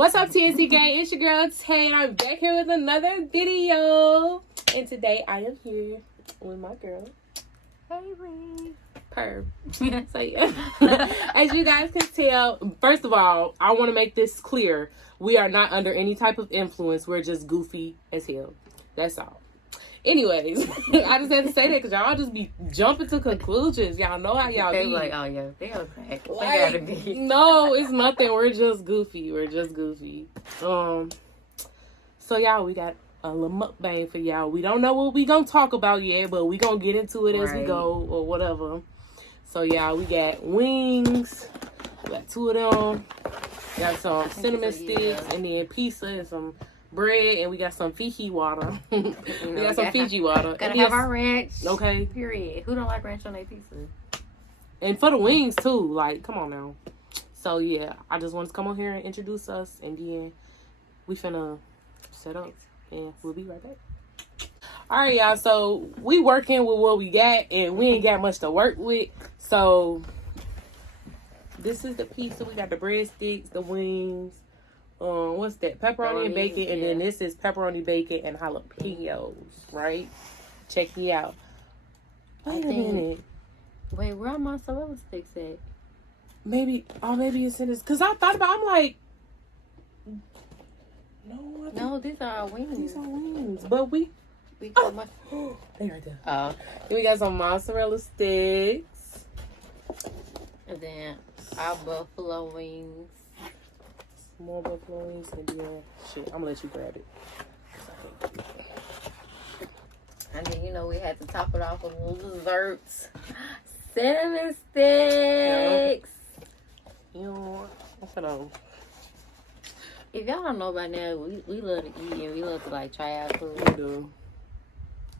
What's up, TNC gang? It's your girl Tay, and I'm back here with another video. And today I am here with my girl, Haley. Perv. So yeah, as you guys can tell, first of all, I want to make this clear: we are not under any type of influence. We're just goofy as hell. That's all. Anyways, I just had to say that because y'all just be jumping to conclusions. Y'all know how y'all They be. like, oh yeah, they okay. Like, They gotta be. no, it's nothing. We're just goofy. So y'all, we got a little mukbang for y'all. We don't know what we gonna talk about yet, but we gonna get into it as we go or whatever. So y'all, we got wings. We got 2 of them. Got some cinnamon sticks and then pizza and some bread, and we got some Fiji water. We got some Fiji water. Gotta have our ranch. Okay. Period. Who don't like ranch on their pizza? And for the wings too. Like, come on now. So yeah, I just wanted to come on here and introduce us, and then we finna set up, and we'll be right back. All right, y'all. So we working with what we got, and we ain't got much to work with. So this is the pizza. We got the breadsticks, the wings. What's that? Pepperoni and bacon, and then this is pepperoni, bacon, and jalapenos. Right? Check me out. Wait a minute. Wait, where are mozzarella sticks at? Maybe it's in this. Cause I thought about. I'm like, no, these are our wings. These are wings, but we got they right there. Oh, Then we got some mozzarella sticks, and then our buffalo wings. more buffalo wings, and then shit. I'm gonna let you grab it. And then we had to top it off with little desserts, cinnamon sticks. What's it on? If y'all don't know by now, we love to eat and we love to like try out food. We do.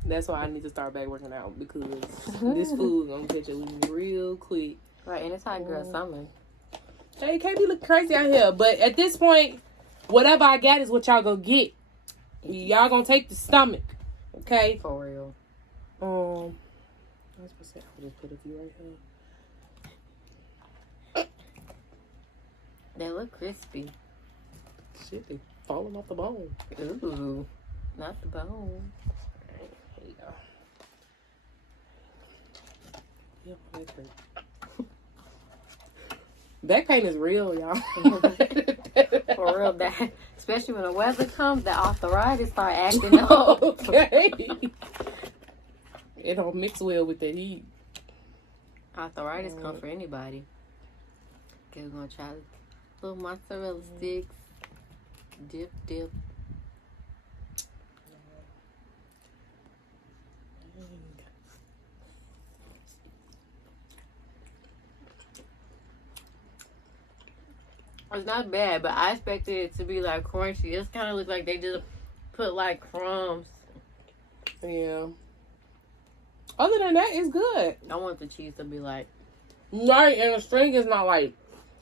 That's why I need to start back working out, because this food gonna catch up with me real quick. Right, and it's hot girl summer. Hey, you can't be looking crazy out here. But at this point, whatever I got is what y'all gonna get. Y'all gonna take the stomach, okay? For real. I was gonna say I'll just put a few right here. They look crispy. Shit, they falling off the bone. Ooh, not the bone. Alright, here you go. Yep, that's great. Back pain is real, y'all. For real, that especially when the weather comes, the arthritis start acting up. Okay. It don't mix well with the heat. Arthritis come for anybody. Okay, we're gonna try little mozzarella sticks. Dip. It's not bad, but I expected it to be like crunchy. It's kind of look like they just put like crumbs. Yeah. Other than that, it's good. I want the cheese to be like Right, and the string is not like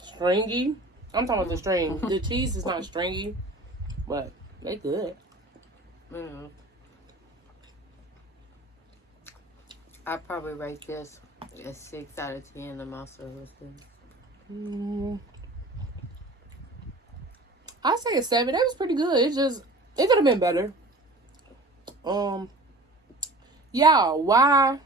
stringy. I'm talking about the string. The cheese is not stringy, but they good. I'd probably rate this a 6 out of 10. The mozzarella sticks. I say a 7. That was pretty good. It could have been better. Yeah, why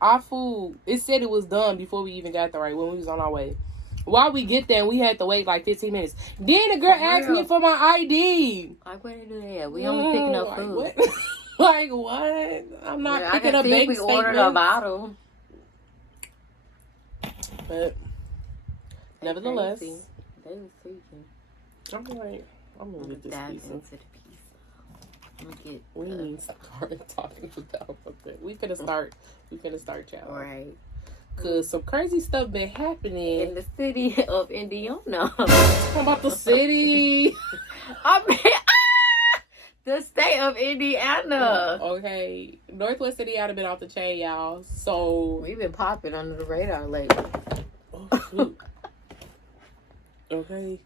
our food, it said it was done before we even got there, right, when we was on our way. Why we get there and we had to wait like 15 minutes. Then the girl asked me for my ID. Like, where they do that? We only picking up food. What? Like, what? I'm not picking up bank bank statements. We ordered a bottle. But nevertheless, they was freaking. I'm like, I'm gonna get this pizza. Into the pizza. We need to start talking about it. We finna start, y'all. Right. Cause some crazy stuff been happening in the city of Indiana. How about the city? I mean, the state of Indiana. Okay, Northwest Indiana been off the chain, y'all. So we've been popping under the radar lately. Oh, shoot. Okay.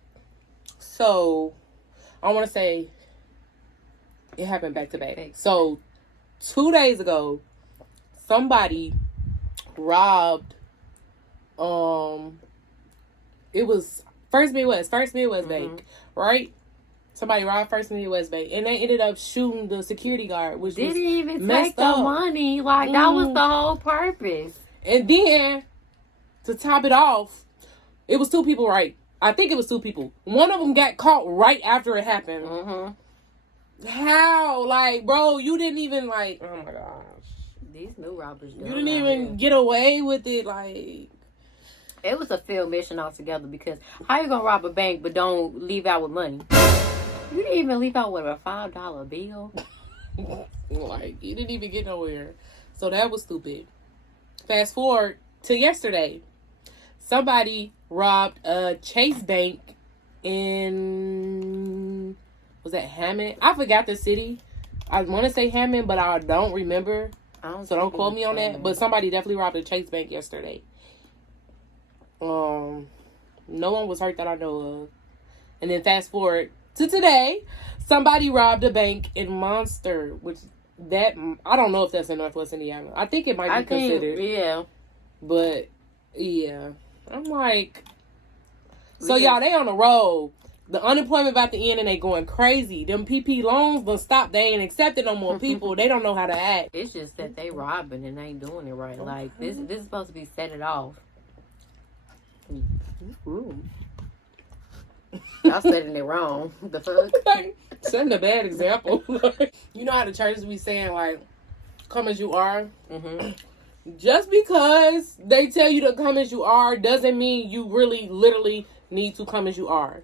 So I want to say it happened back to back. So 2 days ago, somebody robbed. It was First Midwest Bank, right? Somebody robbed First Midwest Bank, and they ended up shooting the security guard, which didn't was even messed take the up. money. Like, that was the whole purpose. And then, to top it off, it was 2 people, right? I think it was 2 people. One of them got caught right after it happened. Mm-hmm. How? Like, bro, you didn't even, like, oh my gosh. These new robbers. You didn't even get away with it, like. It was a failed mission altogether, because how you gonna rob a bank but don't leave out with money? You didn't even leave out with a $5 bill. Like, you didn't even get nowhere. So that was stupid. Fast forward to yesterday. Somebody robbed a Chase Bank in, was that Hammond? I forgot the city. I want to say Hammond, but I don't remember. So don't quote me on that. But somebody definitely robbed a Chase Bank yesterday. No one was hurt that I know of. And then fast forward to today, somebody robbed a bank in Monster, which I don't know if that's in Northwest Indiana. I think it might be considered. Yeah. But yeah, I'm like, so y'all, they on the road. The unemployment about to end and they going crazy. Them PP loans gonna stop. They ain't accepting no more people. They don't know how to act. It's just that they robbing and they ain't doing it right. Like, this is supposed to be set it off. Ooh. Y'all setting it wrong. The fuck? Setting a bad example. You know how the churches be saying, like, come as you are? Mm-hmm. Just because they tell you to come as you are doesn't mean you really literally need to come as you are.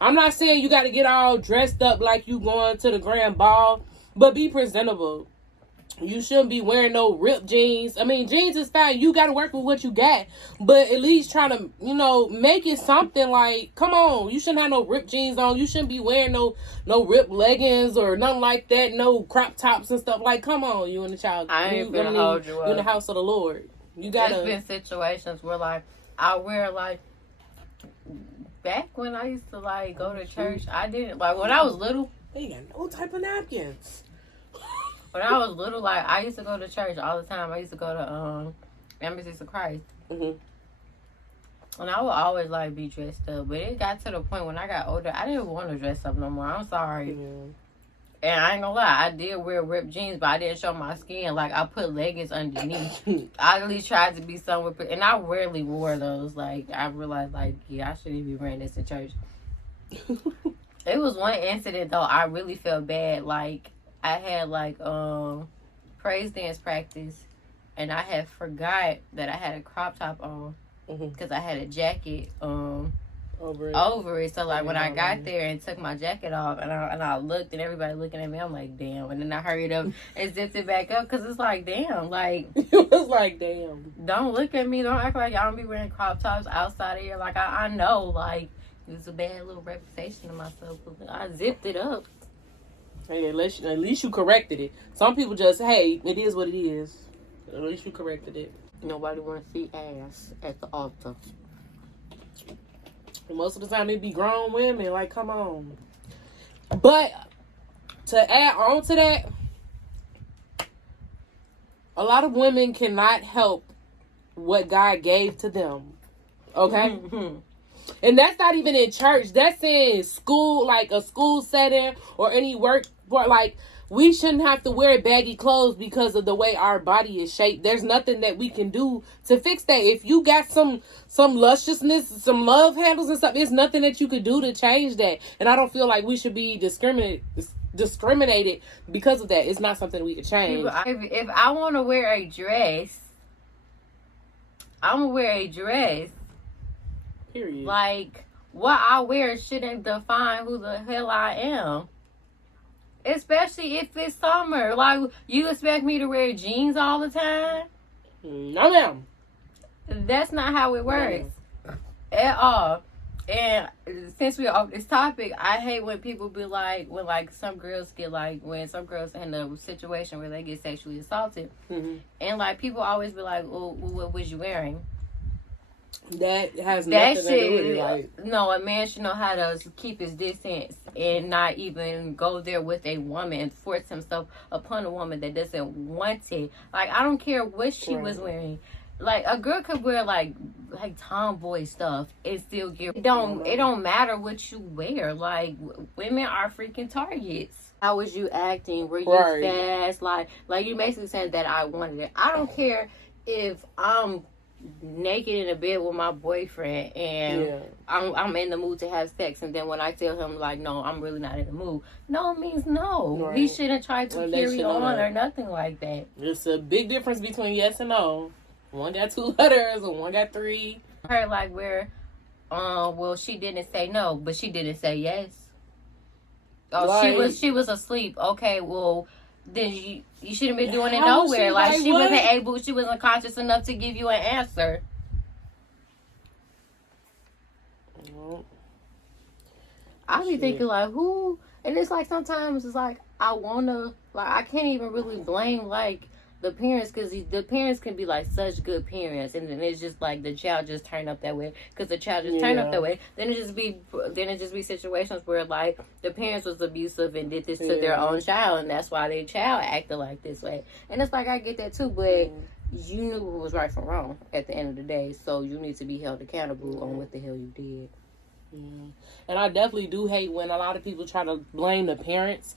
I'm not saying you got to get all dressed up like you going to the grand ball, but be presentable. You shouldn't be wearing no ripped jeans. I mean, jeans is fine. You got to work with what you got. But at least try to, make it something like, come on. You shouldn't have no ripped jeans on. You shouldn't be wearing no ripped leggings or nothing like that. No crop tops and stuff. Like, come on, you and the child. I ain't finna hold you up. You in the house of the Lord. You got to. There's been situations where, like, I wear, like, back when I used to, like, go to church, I didn't, like, when I was little. They got no type of napkins. When I was little, like, I used to go to church all the time. I used to go to Embassies of Christ. Mm-hmm. And I would always, like, be dressed up. But it got to the point when I got older, I didn't want to dress up no more. I'm sorry. Yeah. And I ain't gonna lie, I did wear ripped jeans, but I didn't show my skin. Like, I put leggings underneath. I at least tried to be somewhere. And I rarely wore those. Like, I realized, like, yeah, I shouldn't be wearing this to church. It was one incident, though, I really felt bad. Like, I had, like, praise dance practice, and I had forgot that I had a crop top on, because I had a jacket over it. So, like, when I got there and took my jacket off, and I looked, and everybody looking at me, I'm like, damn. And then I hurried up and zipped it back up, because it's like, damn, like. It was like, damn. Don't look at me. Don't act like y'all don't be wearing crop tops outside of here. Like, I know, like, it was a bad little reputation of myself. I zipped it up. Hey, at least you corrected it. Some people just, hey, it is what it is. At least you corrected it. Nobody wants to see ass at the altar. And most of the time, they be grown women. Like, come on. But to add on to that, a lot of women cannot help what God gave to them. Okay? Mm-hmm. And that's not even in church. That's in school, like a school setting or any work. Like, we shouldn't have to wear baggy clothes because of the way our body is shaped. There's nothing that we can do to fix that. If you got some lusciousness, some love handles and stuff, there's nothing that you could do to change that. And I don't feel like we should be discriminated because of that. It's not something we could change. If I want to wear a dress, I'm going to wear a dress. Period. Like, what I wear shouldn't define who the hell I am. Especially if it's summer. Like, you expect me to wear jeans all the time? No, ma'am. That's not how it works. At all. And since we're off this topic, I hate when people be like, when some girls get when some girls in a situation where they get sexually assaulted. Mm-hmm. And people always be like, well, what was you wearing? That has nothing to do with it. No, a man should know how to keep his distance and not even go there with a woman and force himself upon a woman that doesn't want it. Like, I don't care what she was wearing. like a girl could wear like tomboy stuff and still get it don't matter what you wear. Like women are freaking targets. How was you acting? Were you fast? Like you basically said that I wanted it. I don't care if I'm naked in a bed with my boyfriend and I'm in the mood to have sex, and then when I tell him like no, I'm really not in the mood, no means no. Right. He shouldn't try to carry on or nothing like that. It's a big difference between yes and no. One got 2 letters and one got 3. Her like where well, she didn't say no, but she didn't say yes. Oh, like, she was asleep. Okay, well then you shouldn't be doing it nowhere. Like she wasn't conscious enough to give you an answer. I be thinking like who, and it's like sometimes it's like I can't even really blame like the parents, because the parents can be like such good parents, and then it's just like the child just turned up that way because the child just turned up that way. Then it just be situations where like the parents was abusive and did this to their own child, and that's why their child acted like this way. And it's like I get that too, but you knew what was right from wrong at the end of the day, so you need to be held accountable on what the hell you did. And I definitely do hate when a lot of people try to blame the parents.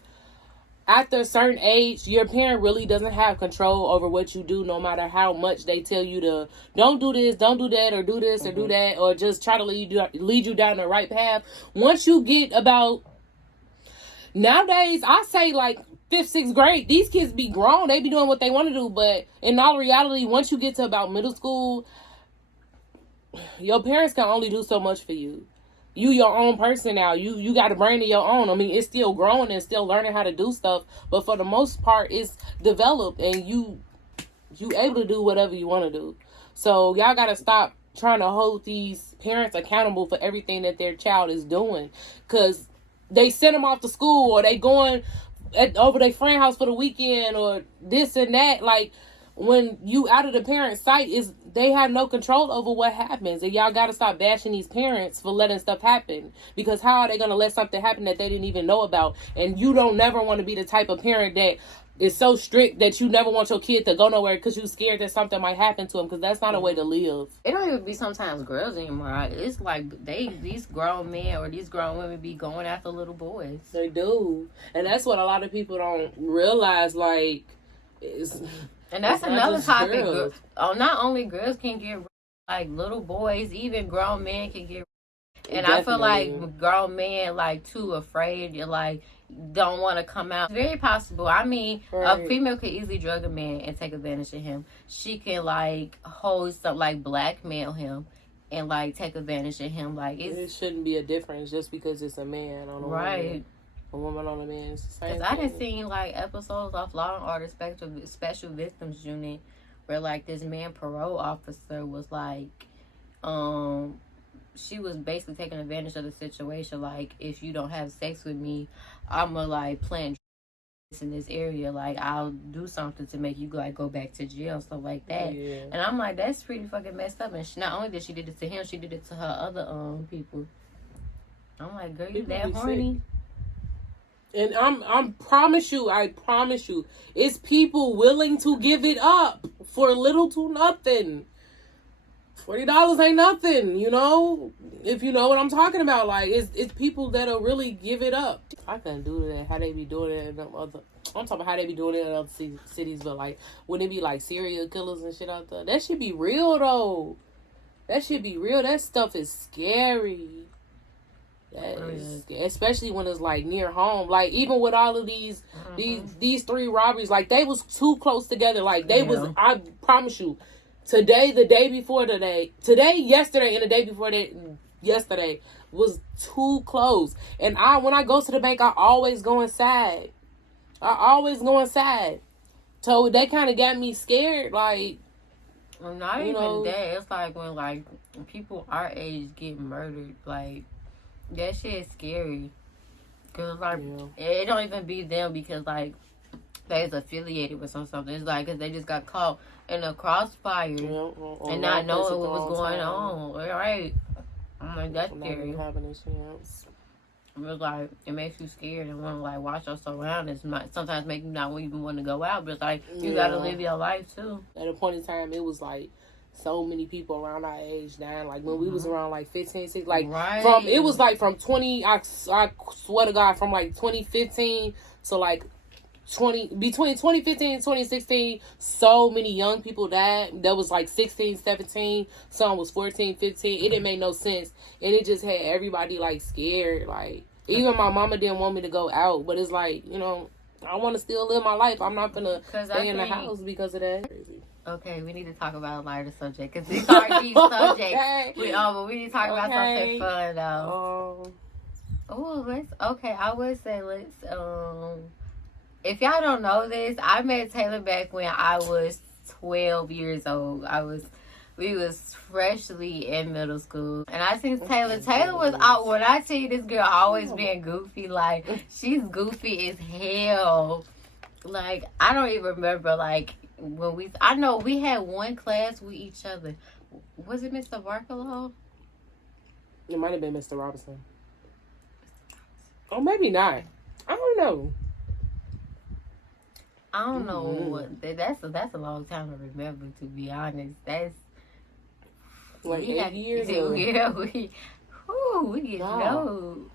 After a certain age, your parent really doesn't have control over what you do, no matter how much they tell you to don't do this, don't do that, or do this, or do that, or just try to lead you down the right path. Once you get about, nowadays, I say like 5th, 6th grade, these kids be grown. They be doing what they want to do. But in all reality, once you get to about middle school, your parents can only do so much for you. You your own person now. You got a brain of your own. I mean, it's still growing and still learning how to do stuff, but for the most part, it's developed, and you able to do whatever you want to do. So y'all got to stop trying to hold these parents accountable for everything that their child is doing, because they send them off to school, or they going over their friend house for the weekend, or this and that. Like, when you out of the parent's sight, they have no control over what happens. And y'all got to stop bashing these parents for letting stuff happen. Because how are they going to let something happen that they didn't even know about? And you don't never want to be the type of parent that is so strict that you never want your kid to go nowhere because you're scared that something might happen to them. Because that's not a way to live. It don't even be sometimes girls anymore. It's like these grown men or these grown women be going after little boys. They do. And that's what a lot of people don't realize. Like, and that's another topic. Not only girls can get like little boys, even grown men can get. And definitely. I feel like grown men like too afraid, like don't want to come out. It's very possible. I mean, a female could easily drug a man and take advantage of him. She can like hold some, like blackmail him and like take advantage of him. Like it shouldn't be a difference just because it's a man on a woman. A woman on a man is the same. Because I done seen like episodes of Law and Order Special Victims Unit where like this man parole officer was like, she was basically taking advantage of the situation. Like, if you don't have sex with me, I'ma like plant in this area. Like, I'll do something to make you like go back to jail, stuff like that. Yeah. And I'm like, that's pretty fucking messed up. And not only did she did it to him, she did it to her other people. I'm like, girl, you that horny? Sick. And I promise you, it's people willing to give it up for little to nothing. $40 ain't nothing, you know? If you know what I'm talking about. Like, it's people that'll really give it up. I couldn't do that. How they be doing it in them other... I'm talking about how they be doing it in other cities, but like, wouldn't it be like serial killers and shit out there? That should be real, though. That should be real. That stuff is scary. Especially when it's like near home. Like, even with all of these 3 robberies, like they was too close together. Like they was, I promise you, yesterday, and the day before yesterday was too close. And when I go to the bank, I always go inside. So they kind of got me scared. Like, well, not even that. It's like when like people our age get murdered. Like, that shit is scary. Cause like it don't even be them because like they's affiliated with something. It's like because they just got caught in a crossfire and not knowing what was going on. Right? I'm like, that's scary. It's like it makes you scared and want to like watch your surroundings. Sometimes make you not even want to go out, but it's like you gotta live your life too. At a point in time, it was like so many people around our age dying. Like when we was around like 15, 16, like Right. it was like from 20. I swear to God, from like 2015 to like between 2015 and 2016, so many young people died. That was like 16, 17. Some was 14, 15. It didn't make no sense, and it just had everybody like scared. Like even my mama didn't want me to go out, but it's like, you know, I want to still live my life. I'm not gonna stay in the house because of that. Okay, we need to talk about a lighter subject because these are deep subjects. Okay. But we need to talk about something fun though. I would say if y'all don't know this, I met Taylor back when I was 12 years old. We was freshly in middle school. And I seen Taylor. Taylor was out. When I tell you this girl always being goofy, like, she's goofy as hell. Like, I don't even remember, like, I know we had one class with each other. Was it Mr. Barkalow? It might have been Mr. Robinson. Oh, maybe not. I don't know. I don't know. That's a long time to remember, to be honest. That's like 8 years ago. Yeah, we get old.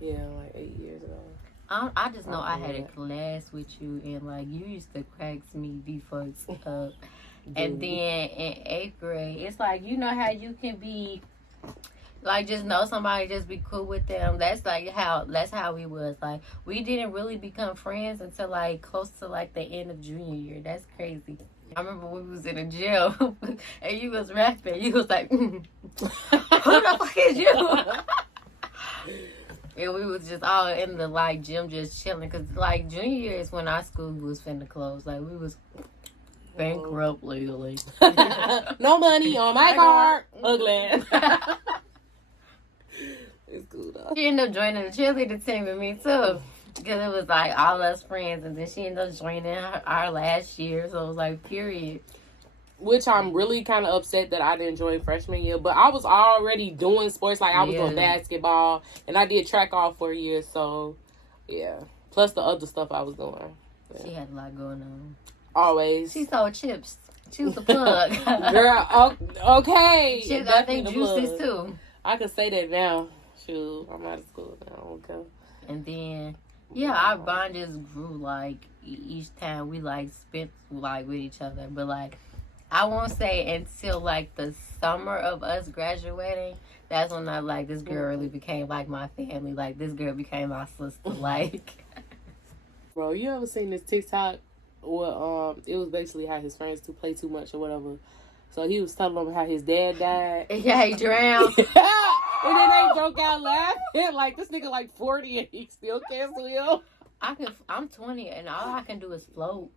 Yeah, like 8 years ago. I just know I had a class with you, and like you used to crack me the fucks up. And then in 8th grade, it's like, you know how you can be like, just know somebody, just be cool with them. That's how we was. Like, we didn't really become friends until like close to like the end of junior year. That's crazy. I remember we was in a gym and you was rapping. You was like, who the fuck is you? And we was just all in the like gym just chilling. Cause like junior year is when our school was finna close. Like we was bankrupt legally. No money on my card. Ugly. It's cool though. She ended up joining the cheerleader team with me too. Because it was like all us friends, and then she ended up joining our last year. So it was like, period. Which I'm really kind of upset that I didn't join freshman year. But I was already doing sports. Like I was doing basketball, and I did track all 4 years. So yeah, plus the other stuff I was doing. Yeah. She had a lot going on. Always. She sold chips. She was a plug. Girl, okay. Chips, I think juices too. I could say that now. Shoot, I'm out of school now. Okay. And then, yeah, our bond just grew like each time we like spent like with each other. But like, I won't say until like the summer of us graduating. That's when I like this girl really became like my family. Like this girl became my sister. Like, bro, you ever seen this TikTok? Well, it was basically how his friends to play too much or whatever. So he was telling them how his dad died. Yeah, he drowned. And then they broke out laughing. Like, this nigga like 40 and he still can't swim. I'm 20 and all I can do is float.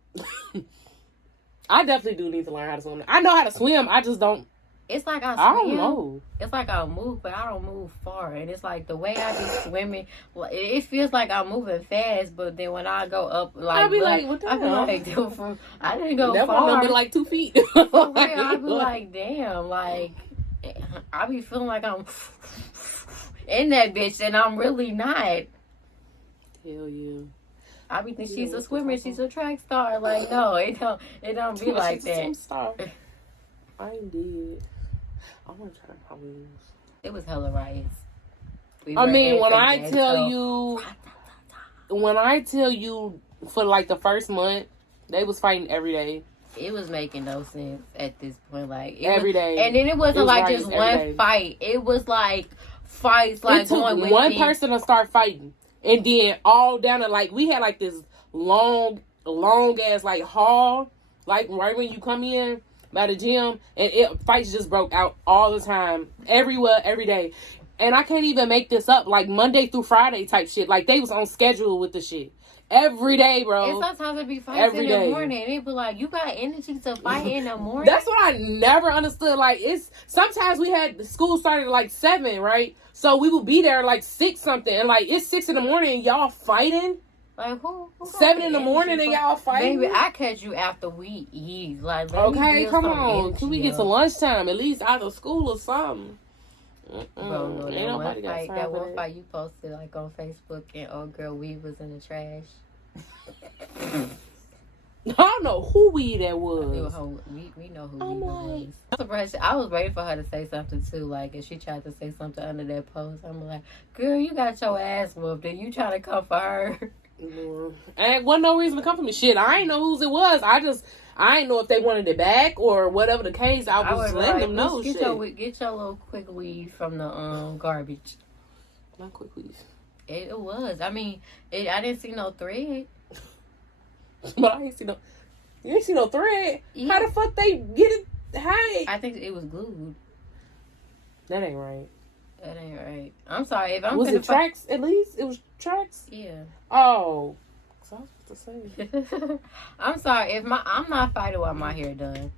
I definitely do need to learn how to swim. I know how to swim. I just don't. It's like I don't know. It's like I move, but I don't move far. And it's like the way I be swimming, it feels like I'm moving fast. But then when I go up, like, I'll be like, what the hell? I didn't go far. That one be like 2 feet. For real, I be like, damn, like, I be feeling like I'm in that bitch, and I'm really not. Hell yeah. I be thinking she's a swimmer, she's a track star. Like, no, it don't be like that. Some star. I did. I want to try my wings. It was hella riots. When I tell you for like the first month, they was fighting every day. It was making no sense at this point. Like every day. And then it wasn't like just one fight. It was like fights like it took one person to start fighting. And then all down to like we had like this long ass like hall, like right when you come in by the gym, and fights just broke out all the time, everywhere, every day. And I can't even make this up, like Monday through Friday type shit. Like they was on schedule with the shit. Every day, bro. And sometimes it be fights in the morning. And it be like, you got energy to fight in the morning? That's what I never understood. Like, sometimes we had, school started at like 7, right? So we would be there like 6 something. And like, it's 6 in the morning and y'all fighting? Like, who 7 in the morning and y'all fighting? Baby, I catch you after we eat. Like, okay, come on. Can we get to lunchtime? At least out of school or something. Bro, no, that one fight you posted like on Facebook, and old girl Weave was in the trash. I don't know who weed that We was. know who I'm Eva like- was. I'm surprised. I was waiting for her to say something too. Like, if she tried to say something under that post, I'm like, girl, you got your ass whooped and you trying to come for her. And wasn't no reason to come for me. Shit, I ain't know whose it was. I ain't know if they wanted it back or whatever the case. I was letting them know. Get your little quick weed from the garbage. Not quick weed. It was. I mean, I didn't see no thread. But I ain't see no. You ain't see no thread. Yeah. How the fuck they get it? Hey, I think it was glued. that ain't right. That ain't right. I'm sorry if I'm. Was it tracks? At least it was tracks. Yeah. Oh, so I was supposed to say. I'm sorry if I'm not fighting while my hair done.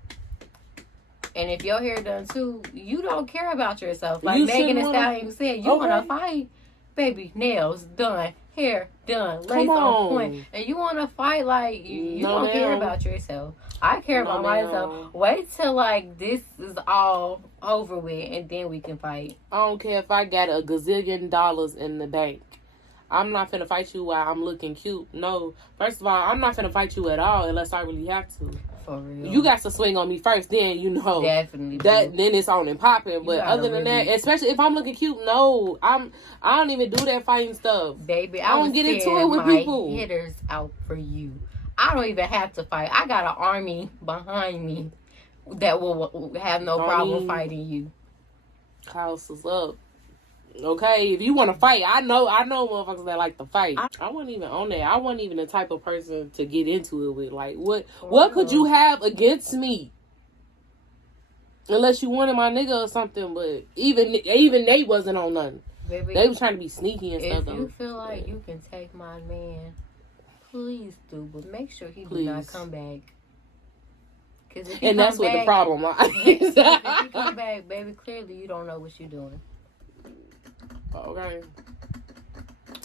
And if your hair done too, you don't care about yourself. Like You Megan Thee shouldn't Stallion said, you wanna fight, baby. Nails done, hair done, lace on point, and you wanna fight like you don't care about yourself. I care about myself. Wait till like this is all over with, and then we can fight. I don't care if I got $1 gazillion in the bank. I'm not finna fight you while I'm looking cute. No. First of all, I'm not finna fight you at all unless I really have to. For real. You got to swing on me first, then you know. Definitely. Then it's on and popping. But other than that, especially if I'm looking cute, no. I don't even do that fighting stuff. Baby, I don't get into it with people. Hitters out for you. I don't even have to fight. I got an army behind me that will have no problem fighting you. House is up. Okay, if you want to fight, I know motherfuckers that like to fight. I wasn't even on that. I wasn't even the type of person to get into it with. Like, what could you have against me? Unless you wanted my nigga or something, but even they wasn't on nothing. Baby, they was trying to be sneaky and stuff. If you feel like you can take my man, please do, but make sure he do not come back. And that's what the problem lies. If you come back, baby, clearly you don't know what you're doing. Okay.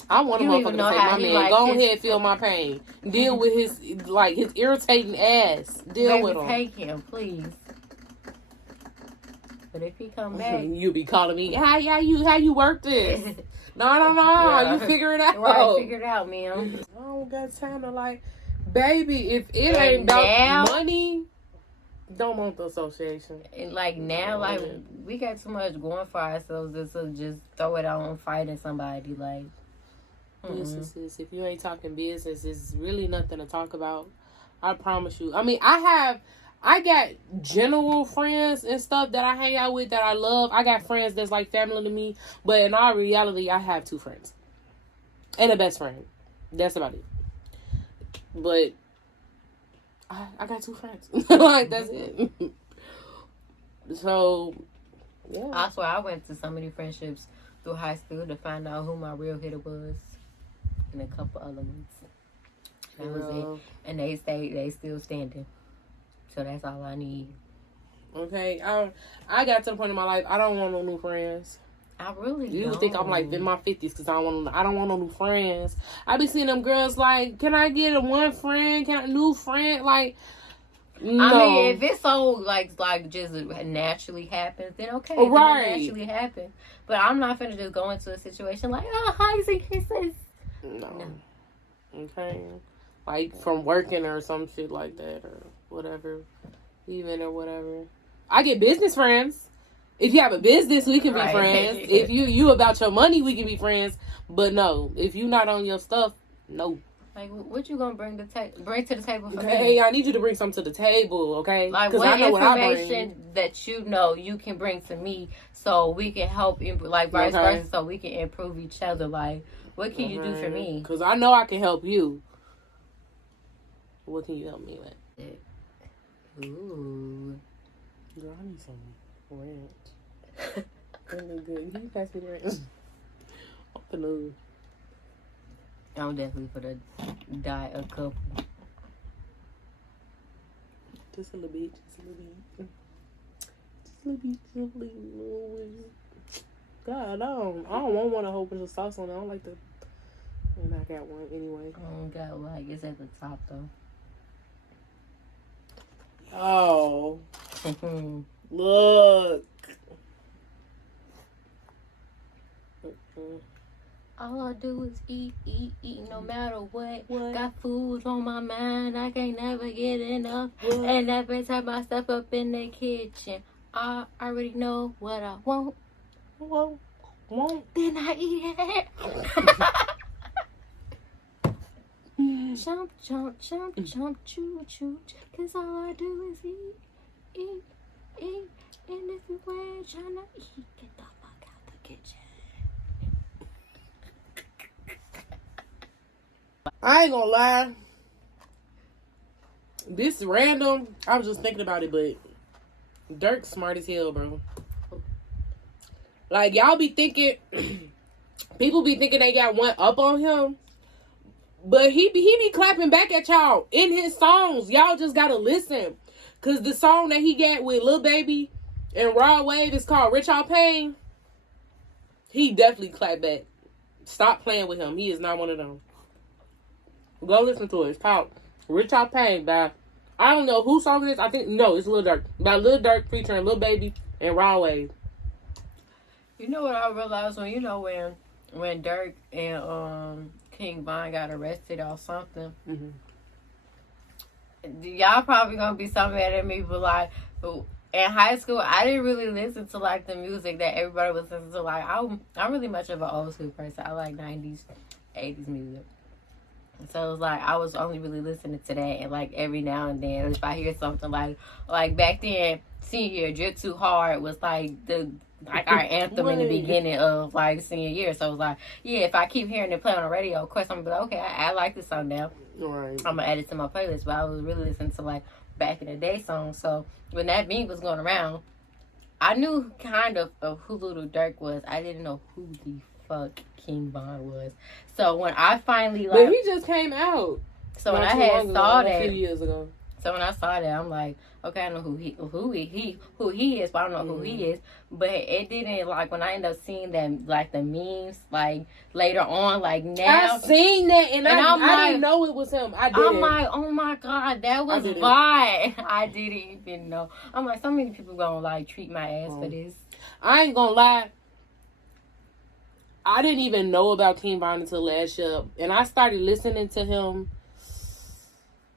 I want a motherfucker to say, my man, go ahead, feel my pain. Deal with his irritating ass. Deal with him. Take him, please. But if he come back, you be calling me, how you work this? No, you figure it out. Right, figure it out, man. I don't got time to baby, if it ain't about money, don't want the association. And now, we got too much going for ourselves to just throw it on fighting somebody. Businesses, if you ain't talking business, it's really nothing to talk about. I promise you. I mean, I got general friends and stuff that I hang out with that I love. I got friends that's like family to me. But in all reality, I have 2 friends. And a best friend. That's about it. But I got 2 friends. That's it. So, yeah. I swear I went to so many friendships through high school to find out who my real hitter was. And a couple other ones. That was it. And they still standing. So that's all I need. Okay. I got to the point in my life, I don't want no new friends. I really don't. You think I'm in my 50s because I don't want no new friends. I be seeing them girls can I get a one friend? Can I new friend? No. I mean, if it's so just naturally happens, then okay. Right. It naturally happen. But I'm not finna just go into a situation hugs and kisses. No. Okay. From working or some shit like that or whatever. Even or whatever. I get business friends. If you have a business, we can be friends. If you about your money, we can be friends. But no, if you not on your stuff, no. What you gonna bring to the table for me? Hey, I need you to bring something to the table, okay? Because I know information that you can bring to me, so we can help, vice versa, so we can improve each other. What can you do for me? Because I know I can help you. What can you help me with? Ooh. Girl, I need some ranch. Really good. Can you pass me the ranch? Open the. I'm definitely for the die a couple. Just a little bit. Just a little bit. God, I don't want a whole bunch of sauce on it. I don't like the. And I got one anyway. I don't got it's at the top though. Oh. Look. All I do is eat, no matter what. Got food on my mind, I can't never get enough. And every time I step up in the kitchen, I already know what I want. Then I eat it. Chomp, chomp, chomp, chomp, choo, choo. Cause all I do is eat. And if you ain't tryna eat, get the fuck out the kitchen. I ain't gonna lie. This random. I was just thinking about it, but Dirk's smart as hell, bro. Like, y'all be thinking, people be thinking they got one up on him, but he be clapping back at y'all in his songs. Y'all just gotta listen, cause the song that he got with Lil Baby and Raw Wave is called Rich Out Pain. He definitely clapped back. Stop playing with him. He is not one of them. Go listen to it. It's called Rich Out Pain by, I don't know whose song it is. I think, no, it's Lil Durk. By Lil Durk featuring Lil Baby and Raw Wave. You know what I realized when Dirk and King Von got arrested or something? Mm-hmm. Y'all probably gonna be so mad at me, but like, in high school, I didn't really listen to like the music that everybody was listening to. Like, I'm really much of an old school person. I like 90s, 80s music. So it was like I was only really listening to that, and like every now and then, if I hear something like back then, senior year, Drip Too Hard was like our anthem in the beginning of like senior year. So it was like, yeah, if I keep hearing it play on the radio, of course I'm gonna be like, okay, I like this song now. Right. I'm gonna add it to my playlist. But I was really listening to like back in the day songs. So when that beat was going around, I knew kind of who Little Dirk was. I didn't know who the fuck King Von was. So when I finally like, but he just came out. So when I had saw that a few years ago. So when I saw that, I'm like, okay, I know who he is, but I don't know who he is. But it didn't, like, when I ended up seeing them, like, the memes, like, later on, like, now. I seen that, and I didn't know it was him. I did. I'm like, oh, my God, that was why. I didn't even know. I'm like, so many people gonna, like, treat my ass for this. I ain't gonna lie. I didn't even know about King Von until last year. And I started listening to him,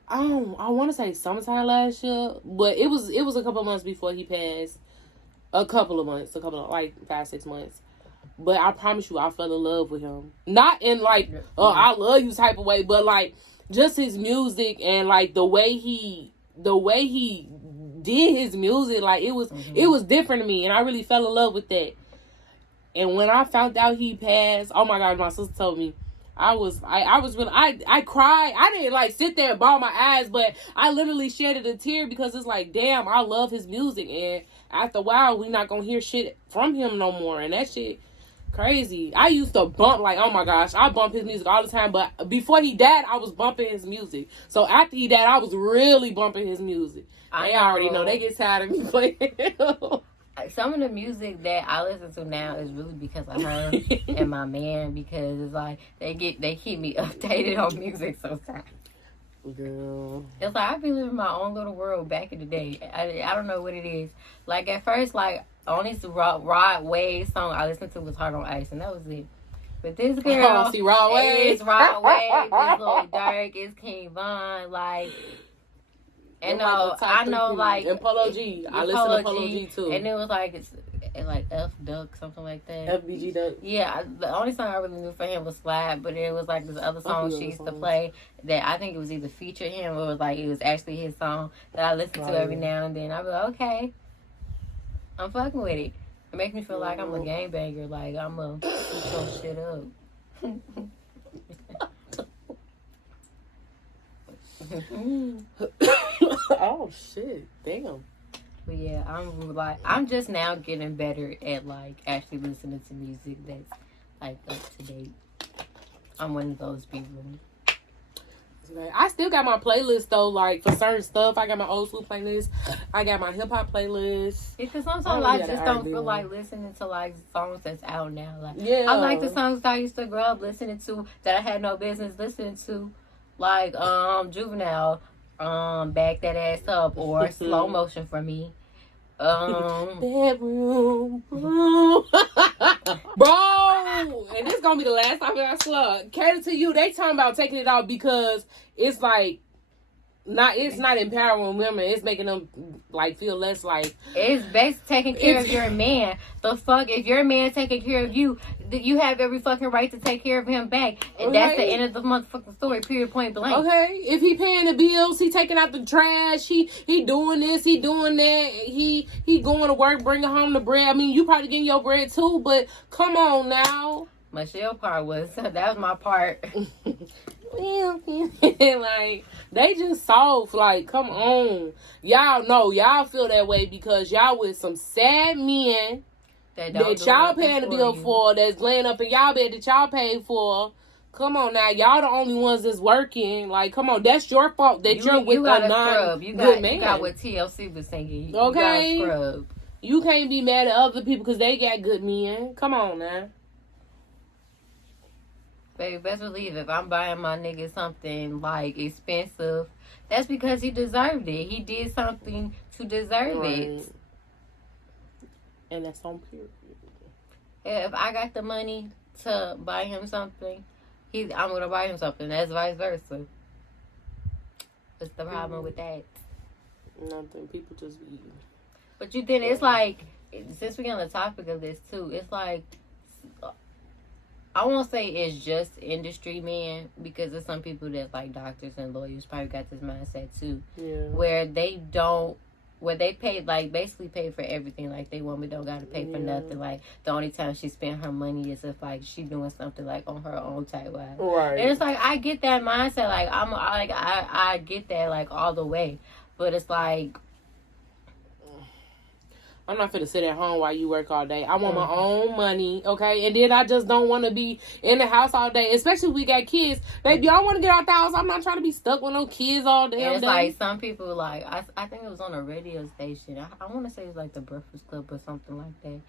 I want to say sometime last year, but it was a couple of months before he passed. A couple of like 5-6 months. But I promise you, I fell in love with him. Not in like, I love you type of way, but like just his music and like the way he did his music, like it was different to me, and I really fell in love with that. And when I found out he passed, oh my God, my sister told me. I cried. I didn't like sit there and bawl my eyes, but I literally shedded a tear because it's like, damn, I love his music, and after a while, we not gonna hear shit from him no more, and that shit crazy. I used to bump, like, oh my gosh, I bump his music all the time, but before he died, I was bumping his music. So after he died, I was really bumping his music. They already know. They get tired of me playing. Some of the music that I listen to now is really because of her and my man, because it's like they keep me updated on music sometimes. Girl. It's like I be living my own little world back in the day. I don't know what it is. Like at first, like only Rod Wave song I listened to was Heart on Ice, and that was it. But this girl, see Rod Wave, it's Rod Wave, it's Lil Durk, it's King Von, like. And I know, like, and Polo G. I listen to Polo G too. And it was like it's like F Duck, something like that. FBG Duck. Yeah, the only song I really knew for him was Slide, but it was like this other song she used to play that I think it was either feature him or it was actually his song that I listen to every now and then. I be like, okay, I'm fucking with it. It makes me feel like I'm a gangbanger, like I'm a shoot some shit up. Oh shit! Damn. But yeah, I'm just now getting better at like actually listening to music that's like up to date. I'm one of those people. I still got my playlist though, like for certain stuff. I got my old school playlist. I got my hip hop playlist. Because sometimes I just don't feel like listening to like songs that's out now. Like yeah, I like the songs that I used to grow up listening to that I had no business listening to, like Juvenile. Back that ass up, or Slow Motion for me. Bedroom, bro. So, and this gonna be the last time I swear. Cater to you. They talking about taking it out because it's like it's not empowering women. It's making them like feel less like it's basically taking care of your man. The fuck, if your man taking care of you, you have every fucking right to take care of him back, and that's the end of the motherfucking story. Period. Point blank. Okay, if he paying the bills, he taking out the trash, he doing this, he doing that, he going to work, bringing home the bread. I mean, you probably getting your bread too, but come on now. Michelle part was that was my part. Like they just soft. Like, come on, y'all know y'all feel that way because y'all with some sad men that y'all paying the bill for, that's laying up in y'all bed that y'all paid for. Come on now, y'all the only ones that's working. Like, come on, that's your fault that you're with a non-good man. You got what TLC was singing. Okay, you got scrub. You can't be mad at other people because they got good men. Come on now. Baby, best believe if I'm buying my nigga something like expensive, that's because he deserved it. He did something to deserve it. And that's on period. If I got the money to buy him something, I'm gonna buy him something. That's vice versa. What's the problem with that? Nothing. People just be. But you think it's like, since we're on the topic of this too, it's like, I won't say it's just industry men, because there's some people that like doctors and lawyers probably got this mindset too, where they pay, like basically pay for everything. Like they woman don't gotta pay for nothing. Like the only time she spend her money is if like she doing something like on her own type wise. Right. And it's like I get that mindset. Like I get that like all the way, but it's like, I'm not finna sit at home while you work all day. I want my own money, okay? And then I just don't want to be in the house all day, especially if we got kids. Baby, y'all want to get out the house. I'm not trying to be stuck with no kids all day. And it's like some people, like, I think it was on a radio station. I want to say it was like the Breakfast Club or something like that.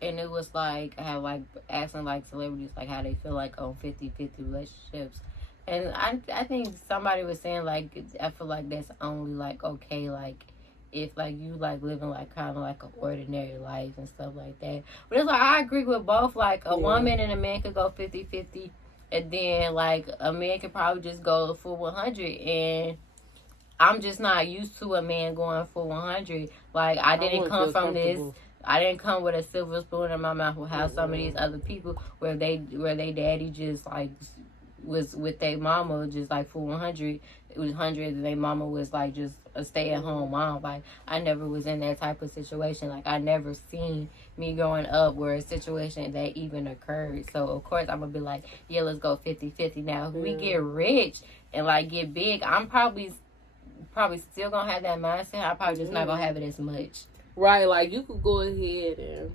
And it was like, I have like asking like celebrities like how they feel like on 50-50 relationships. And I think somebody was saying like, I feel like that's only like okay, like, if like you like living like kind of like an ordinary life and stuff like that. But it's like I agree with both. Like a woman and a man could go 50-50, and then like a man could probably just go full 100. And I'm just not used to a man going full 100. Like I didn't come from this. I didn't come with a silver spoon in my mouth with how some of these other people where they daddy just like was with their mama just like full 100. It was 100 and their mama was like just a stay-at-home mom. Like I never was in that type of situation. Like I never seen me growing up where a situation that even occurred. So of course I'm gonna be like, yeah, let's go 50-50. Now if we get rich and like get big, I'm probably still gonna have that mindset. I'm probably just not gonna have it as much. Right, like you could go ahead and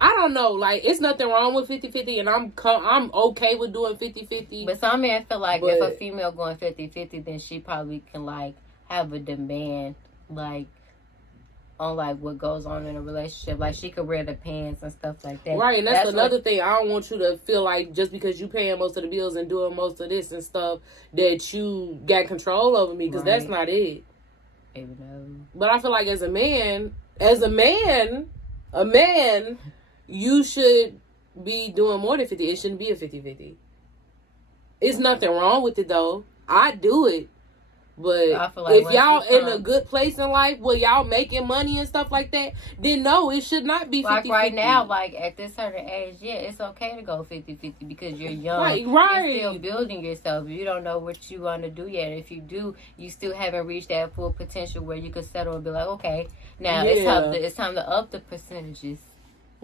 I don't know, like it's nothing wrong with 50-50, and I'm okay with doing 50-50. But some men feel like if a female going 50-50, then she probably can like have a demand like on like what goes on in a relationship. Like she could wear the pants and stuff like that. Right, and that's another thing. I don't want you to feel like just because you paying most of the bills and doing most of this and stuff that you got control over me, because that's not it. Maybe no. But I feel like as a man, you should be doing more than 50. It shouldn't be a 50-50. It's nothing wrong with it, though. I do it. But like if y'all in a good place in life where y'all making money and stuff like that, then no, it should not be 50-50. Like right now, like at this certain age, yeah, it's okay to go 50-50 because you're young. Right. You're still building yourself. You don't know what you want to do yet. If you do, you still haven't reached that full potential where you could settle and be like, okay, now it's time to up the percentages.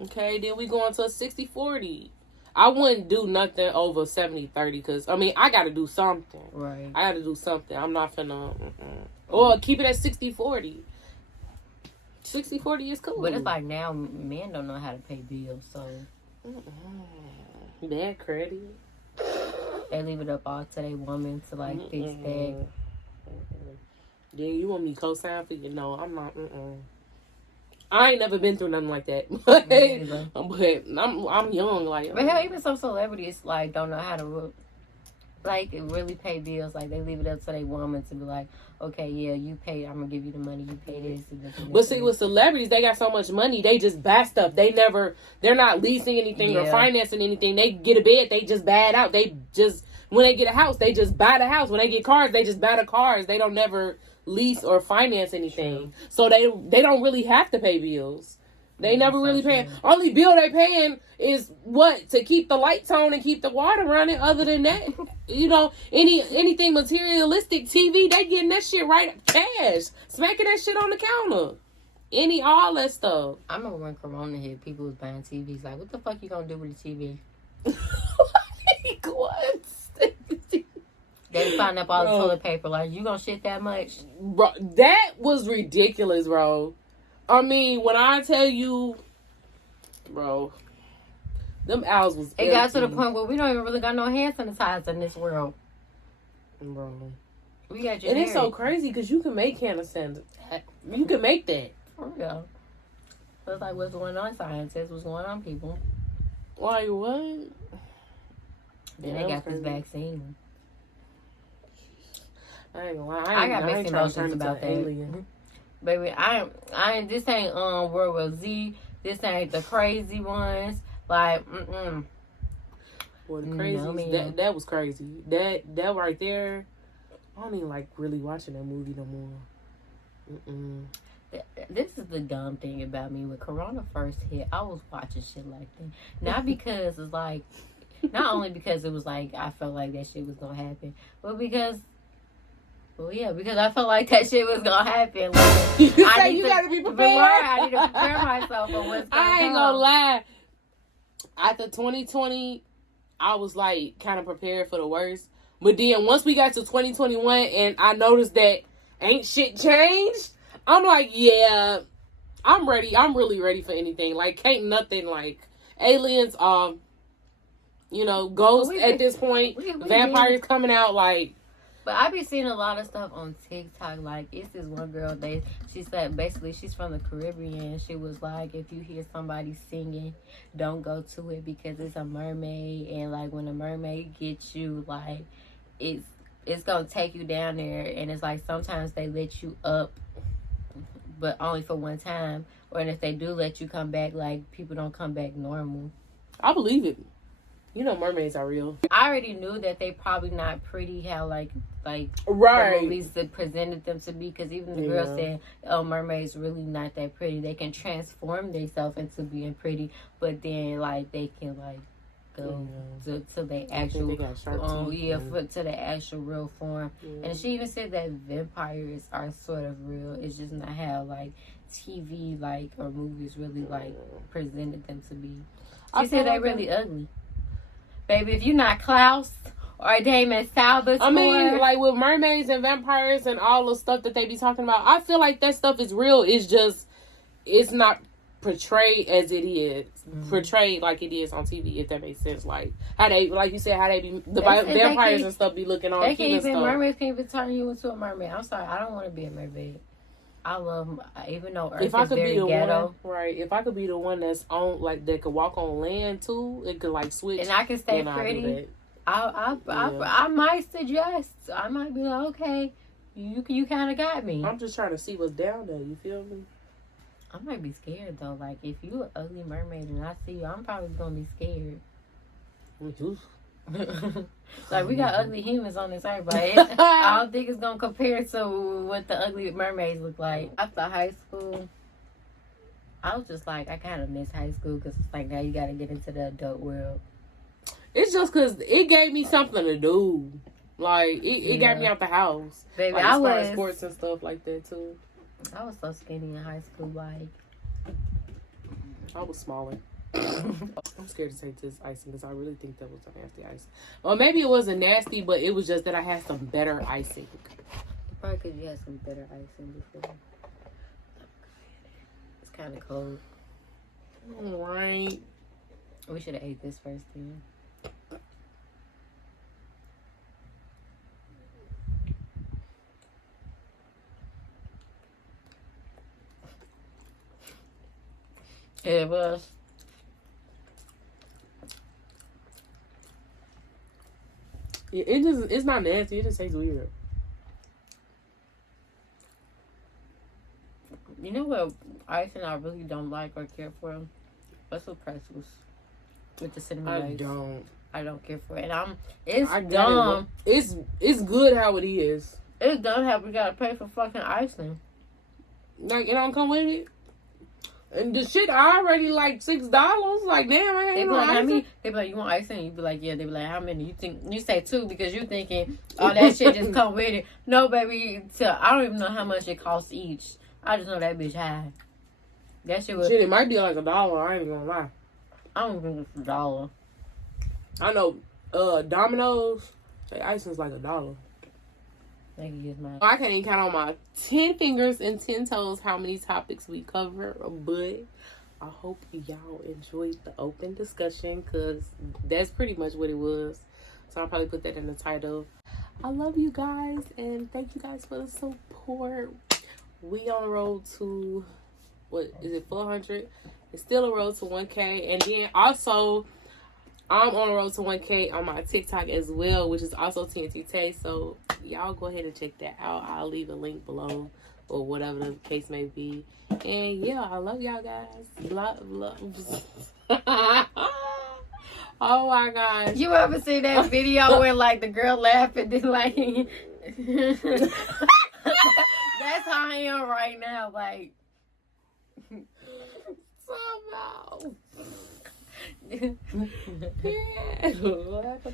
Okay, then we go into a 60-40. I wouldn't do nothing over 70-30 because, I mean, I got to do something. Right. I got to do something. I'm not finna... Or keep it at 60-40. 60-40 is cool. But it's like now, men don't know how to pay bills, so... Bad credit. They leave it up all to their woman to, like, fix that. Yeah, you want me to co-sign for you? No, I'm not. I ain't never been through nothing like that. But I'm young, like. But hell, even some celebrities like don't know how to like really pay bills. Like they leave it up to their woman to be like, okay, yeah, you pay. I'm gonna give you the money. You pay this. And this, and this But see, with celebrities, they got so much money, they just buy stuff. They're not leasing anything or financing anything. They get a bed, they just buy it out. They just, when they get a house, they just buy the house. When they get cars, they just buy the cars. They don't never lease or finance anything. True. So they don't really have to pay bills. They never really pay. Only bill they paying is what? To keep the lights on and keep the water running. Other than that, anything materialistic, TV, they getting that shit right cash. Smacking that shit on the counter. All that stuff. I remember when Corona hit, people was buying TVs. Like, what the fuck you gonna do with the TV? What? They find up all the toilet paper. Like, you gonna shit that much? Bro, that was ridiculous, bro. I mean, when I tell you, bro, them owls was empty. It got to the point where we don't even really got no hand sanitizer in this world. Bro. We got generic. And it's so crazy because you can make hand sanitizer. You can make that. For real. So it's like, what's going on, scientists? What's going on, people? Like, what? Then they got this vaccine. I ain't gonna lie. I got mixed emotions about that. Alien. Baby, this ain't World War Z. This ain't the crazy ones. Like, Well, the crazy, that was crazy. That right there, I don't even like really watching that movie no more. This is the dumb thing about me. When Corona first hit, I was watching shit like that. Not because it's like, not only because it was like, I felt like that shit was gonna happen, but because I felt like that shit was gonna happen. Like, you gotta be prepared. I need to prepare myself for what's gonna I ain't gonna lie. After 2020, I was like kind of prepared for the worst. But then once we got to 2021 and I noticed that ain't shit changed, I'm like, yeah, I'm ready. I'm really ready for anything. Like, can't nothing like aliens, ghosts at this point, vampires coming out, like. But I be seeing a lot of stuff on TikTok. Like, it's this one girl, she said, basically, she's from the Caribbean. She was like, if you hear somebody singing, don't go to it because it's a mermaid. And, like, when a mermaid gets you, like, it's going to take you down there. And it's like, sometimes they let you up, but only for one time. Or if they do let you come back, like, people don't come back normal. I believe it. You know mermaids are real. I already knew that they probably not pretty how like right. the movies that presented them to be, because even the girl said, oh, mermaids really not that pretty. They can transform themselves into being pretty, but then like they can like go to the actual to the actual real form. And she even said that vampires are sort of real. It's just not how like TV like or movies really like presented them to be. She said they really ugly. Baby, if you're not Klaus or Damon Salvatore. I mean, like with mermaids and vampires and all the stuff that they be talking about, I feel like that stuff is real. It's just, it's not portrayed as it is. Portrayed like it is on TV, if that makes sense. Like, how they, like you said, how they be, the vampires and stuff be looking on cute and stuff. Mermaids can't even turn you into a mermaid. I'm sorry, I don't want to be a mermaid. I love, even though Earth is very ghetto. If I could be the one that's on, like, that could walk on land too, it could, like, switch. And I can stay pretty. I might suggest. I might be like, okay, you kind of got me. I'm just trying to see what's down there. You feel me? I might be scared, though. Like, if you an ugly mermaid and I see you, I'm probably going to be scared. Like, we got ugly humans on this earth, but I don't think it's gonna compare to what the ugly mermaids look like. After high school, I was just like, I kind of miss high school because it's like now you gotta get into the adult world. It's just because it gave me something to do. Like, it got me out the house. Baby, like, I was sports and stuff like that too. I was so skinny in high school. Like, I was smaller. I'm scared to take this icing because I really think that was a nasty icing. Or maybe it wasn't nasty, but it was just that I had some better icing. Probably because you had some better icing before. It's kind of cold. Right. We should have ate this first then. It was. It's not nasty. It just tastes weird. You know what icing I really don't like or care for? What's with pretzels with the cinnamon base? I don't care for it. And it's dumb. It's good how it is. It's dumb how we gotta pay for fucking icing. Like, it don't come with it. And the shit already like $6. Like, damn, I ain't They be no like, how icing. many? They be like, you want icing? You be like, yeah. They be like, how many? You say 2 because you thinking all that shit just come with it. No, baby. I don't even know how much it costs each. I just know that bitch high. That shit was. Shit, it might be like $1. I ain't gonna lie. I don't think it's $1. I know Domino's, the icing's like $1. I can't even count on my 10 fingers and 10 toes how many topics we cover, but I hope y'all enjoyed the open discussion because that's pretty much what it was. So I'll probably put that in the title. I love you guys and thank you guys for the support. We on the road to, what is it, 400? It's still a road to 1K. And then also, I'm on the road to 1K on my TikTok as well, which is also TNT Tay. So y'all go ahead and check that out. I'll leave a link below or whatever the case may be. And yeah, I love y'all guys. Love. Oh my gosh. You ever see that video where like the girl laughing then like that's how I am right now, like somehow.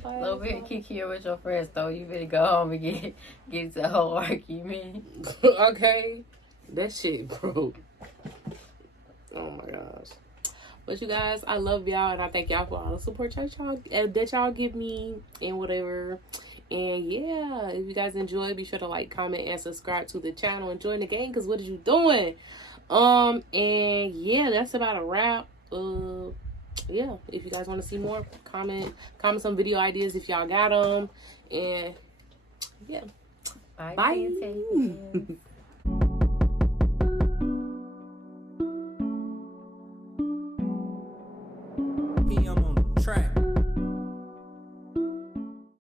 Little bit Kiki with your friends though. You better go home and get into a whole argument. Okay. That shit, bro. Oh my gosh. But you guys, I love y'all and I thank y'all for all the support that y'all give me and whatever. And yeah, if you guys enjoy, be sure to like, comment, and subscribe to the channel and join the game because what are you doing? And yeah, that's about a wrap. Yeah, if you guys want to see more, comment some video ideas if y'all got them. And yeah, bye.